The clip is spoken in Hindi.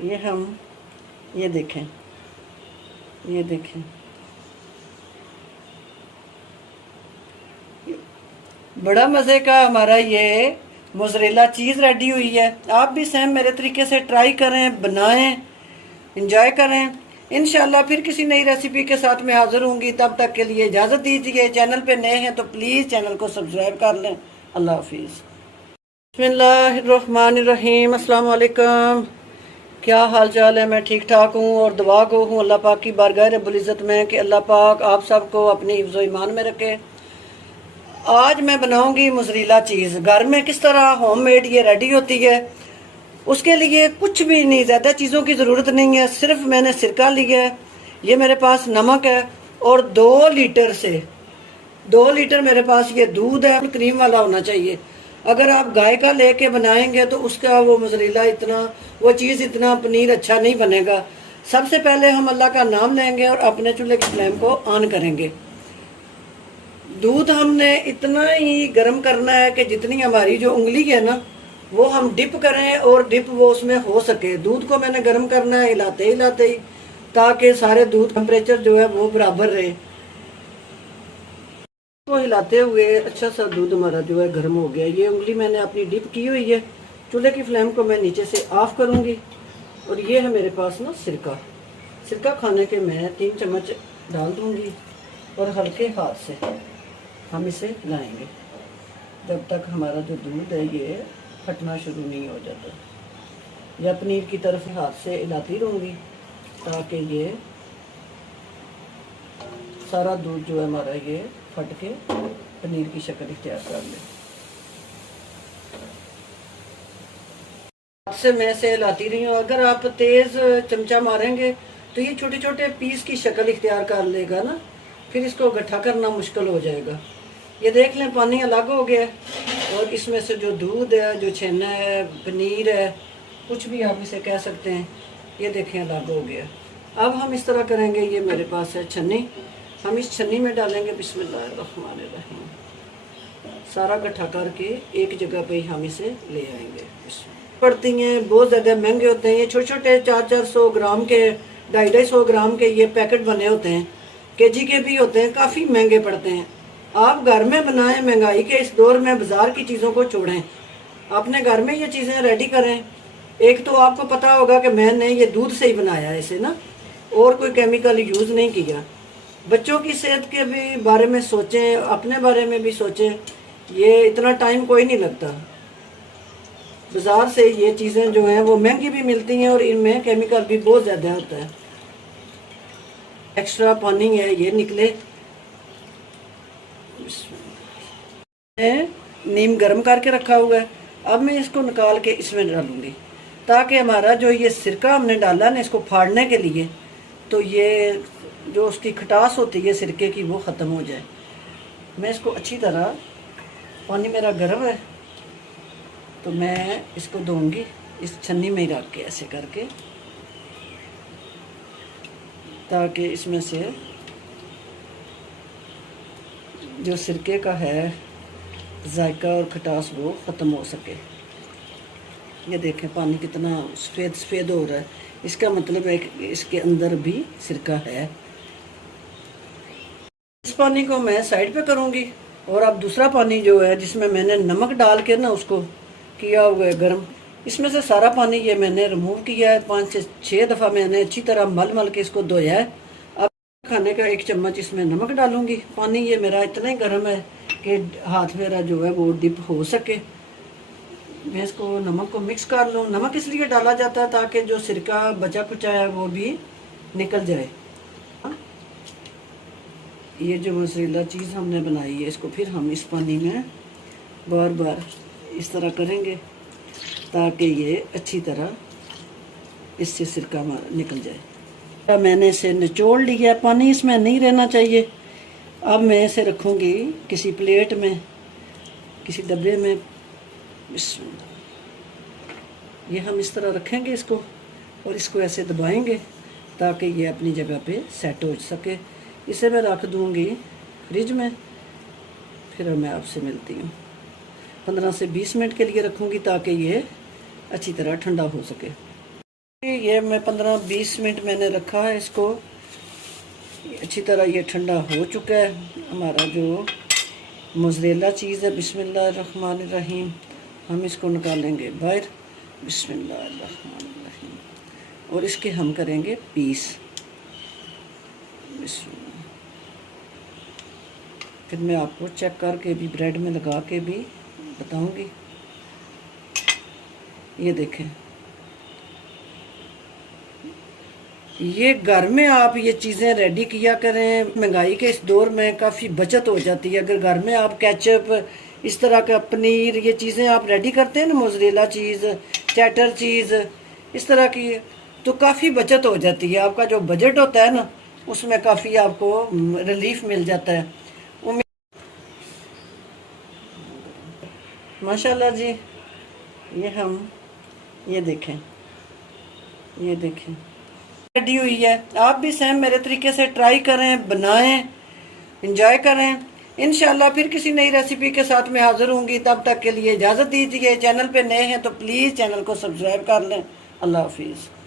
ये हम ये देखें, ये देखें, बड़ा मज़े का हमारा ये मोज़रेला चीज़ रेडी हुई है। आप भी सेम मेरे तरीके से ट्राई करें, बनाएं, इंजॉय करें। इंशाल्लाह फिर किसी नई रेसिपी के साथ मैं हाज़िर होंगी। तब तक के लिए इजाज़त दीजिए। चैनल पे नए हैं तो प्लीज़ चैनल को सब्सक्राइब कर लें। अल्लाह हाफिज़। बिस्मिल्लाहिर्रहमानिर्रहीम। अस्सलाम वालेकुम। क्या हाल चाल है? मैं ठीक ठाक हूँ और दुआ को हूँ अल्लाह पाक की बारगाह रब्बुल इज़्ज़त में कि अल्लाह पाक आप सबको अपनी हिफ्ज़ ईमान में रखे। आज मैं बनाऊंगी मोज़रेला चीज़। घर में किस तरह होममेड ये रेडी होती है, उसके लिए कुछ भी नहीं, ज़्यादा चीज़ों की ज़रूरत नहीं है। सिर्फ मैंने सिरका लिया है, ये मेरे पास नमक है और 2 लीटर मेरे पास ये दूध है। क्रीम वाला होना चाहिए। अगर आप गाय का लेके बनाएंगे तो उसका वो मोज़रेला इतना, वो चीज़ इतना पनीर अच्छा नहीं बनेगा। सबसे पहले हम अल्लाह का नाम लेंगे और अपने चूल्हे की फ्लेम को ऑन करेंगे। दूध हमने इतना ही गर्म करना है कि जितनी हमारी जो उंगली है ना वो हम डिप करें और डिप वो उसमें हो सके। दूध को मैंने गर्म करना है हिलाते हिलाते ही, ताकि सारे दूध टेम्परेचर जो है वो बराबर रहे। तो हिलाते हुए अच्छा सा दूध हमारा जो है गर्म हो गया। ये उंगली मैंने अपनी डिप की हुई है। चूल्हे की फ्लेम को मैं नीचे से ऑफ करूंगी और ये है मेरे पास ना सिरका। सिरका खाने के मैं 3 चम्मच डाल दूंगी और हल्के हाथ से हम इसे हिलाएंगे जब तक हमारा जो दूध है ये फटना शुरू नहीं हो जाता। या पनीर की तरफ हाथ से हिलाती रहूँगी ताकि ये सारा दूध जो है हमारा ये फट के पनीर की शक्ल इख्तियार कर ले। हाथ से मैं से हिलाती रही हूँ। अगर आप तेज़ चमचा मारेंगे तो ये छोटे छोटे पीस की शक्ल इख्तियार कर लेगा ना, फिर इसको गट्ठा करना मुश्किल हो जाएगा। ये देख लें पानी अलग हो गया और इसमें से जो दूध है, जो छेना है, पनीर है, कुछ भी आप इसे कह सकते हैं, ये देखें अलग हो गया। अब हम इस तरह करेंगे, ये मेरे पास है छन्नी, हम इस छन्नी में डालेंगे बिस्मिल्लाहिर्रहमानिर्रहीम। सारा इकट्ठा करके एक जगह पे ही हम इसे ले आएंगे। पड़ती हैं, बहुत ज़्यादा महंगे होते हैं। ये छोटे छोटे 400-400 ग्राम के, 250-250 ग्राम के ये पैकेट बने होते हैं, केजी के भी होते हैं, काफ़ी महंगे पड़ते हैं। आप घर में बनाएं। महंगाई के इस दौर में बाजार की चीज़ों को छोड़ें, अपने घर में ये चीज़ें रेडी करें। एक तो आपको पता होगा कि मैंने ये दूध से ही बनाया है इसे ना, और कोई केमिकल यूज़ नहीं किया। बच्चों की सेहत के भी बारे में सोचें, अपने बारे में भी सोचें। ये इतना टाइम कोई नहीं लगता। बाजार से ये चीज़ें जो हैं वो महंगी भी मिलती हैं और इनमें केमिकल भी बहुत ज़्यादा होता है। एक्स्ट्रा पानी है ये निकले। नीम गर्म करके रखा हुआ है। अब मैं इसको निकाल के इसमें डालूंगी ताकि हमारा जो ये सिरका हमने डाला ना इसको फाड़ने के लिए, तो ये जो उसकी खटास होती है सिरके की वो ख़त्म हो जाए। मैं इसको अच्छी तरह, पानी मेरा गर्म है तो मैं इसको दूंगी इस छन्नी में ही रख के ऐसे करके, ताकि इसमें से जो सिरके का है जायका और खटास वो ख़त्म हो सके। ये देखें पानी कितना सफ़ेद सफ़ेद हो रहा है, इसका मतलब है कि इसके अंदर भी सिरका है। इस पानी को मैं साइड पे करूँगी और अब दूसरा पानी जो है जिसमें मैंने नमक डाल के ना उसको किया हुआ है गर्म, इसमें से सारा पानी ये मैंने रिमूव किया है। 5 से 6 दफ़ा मैंने अच्छी तरह मल मल के इसको धोया है। अब खाने का 1 चम्मच इसमें नमक डालूंगी। पानी ये मेरा इतना ही गर्म है कि हाथ मेरा जो है वो डिप हो सके। मैं इसको नमक को मिक्स कर लूँ। नमक इसलिए डाला जाता है ताकि जो सिरका बचा कुचा है वो भी निकल जाए। ये जो मोज़रेला चीज़ हमने बनाई है इसको फिर हम इस पानी में बार बार इस तरह करेंगे ताकि ये अच्छी तरह इससे सिरका निकल जाए। मैंने इसे निचोड़ लिया, पानी इसमें नहीं रहना चाहिए। अब मैं इसे रखूँगी किसी प्लेट में, किसी डब्बे में। ये हम इस तरह रखेंगे इसको और इसको ऐसे दबाएंगे ताकि ये अपनी जगह पे सेट हो सके। इसे मैं रख दूँगी फ्रिज में, फिर मैं आपसे मिलती हूँ। 15 से 20 मिनट के लिए रखूँगी ताकि ये अच्छी तरह ठंडा हो सके। ये मैं 15-20 मिनट मैंने रखा है इसको। अच्छी तरह ये ठंडा हो चुका है हमारा जो मोज़रेला चीज़ है। बिस्मिल्लाहिर्रहमानिर्रहीम। हम इसको निकालेंगे बाहर। बिस्मिल्लाहिर्रहमानिर्रहीम। और इसके हम करेंगे पीस। बिस्मिल्लाह। फिर मैं आपको चेक करके भी ब्रेड में लगा के भी बताऊंगी। ये देखें, ये घर में आप ये चीज़ें रेडी किया करें। महंगाई के इस दौर में काफ़ी बचत हो जाती है। अगर घर में आप केचप, इस तरह का पनीर, ये चीज़ें आप रेडी करते हैं ना, मोज़रेला चीज़, चैटर चीज़, इस तरह की, तो काफ़ी बचत हो जाती है। आपका जो बजट होता है ना, उसमें काफ़ी आपको रिलीफ मिल जाता है। माशाल्लाह जी। ये देखें, ये देखें रेडी हुई है। आप भी सेम मेरे तरीके से ट्राई करें, बनाएं, एंजॉय करें। इंशाल्लाह फिर किसी नई रेसिपी के साथ मैं हाजिर होंगी। तब तक के लिए इजाज़त दीजिए। चैनल पे नए हैं तो प्लीज़ चैनल को सब्सक्राइब कर लें। अल्लाह हाफिज़।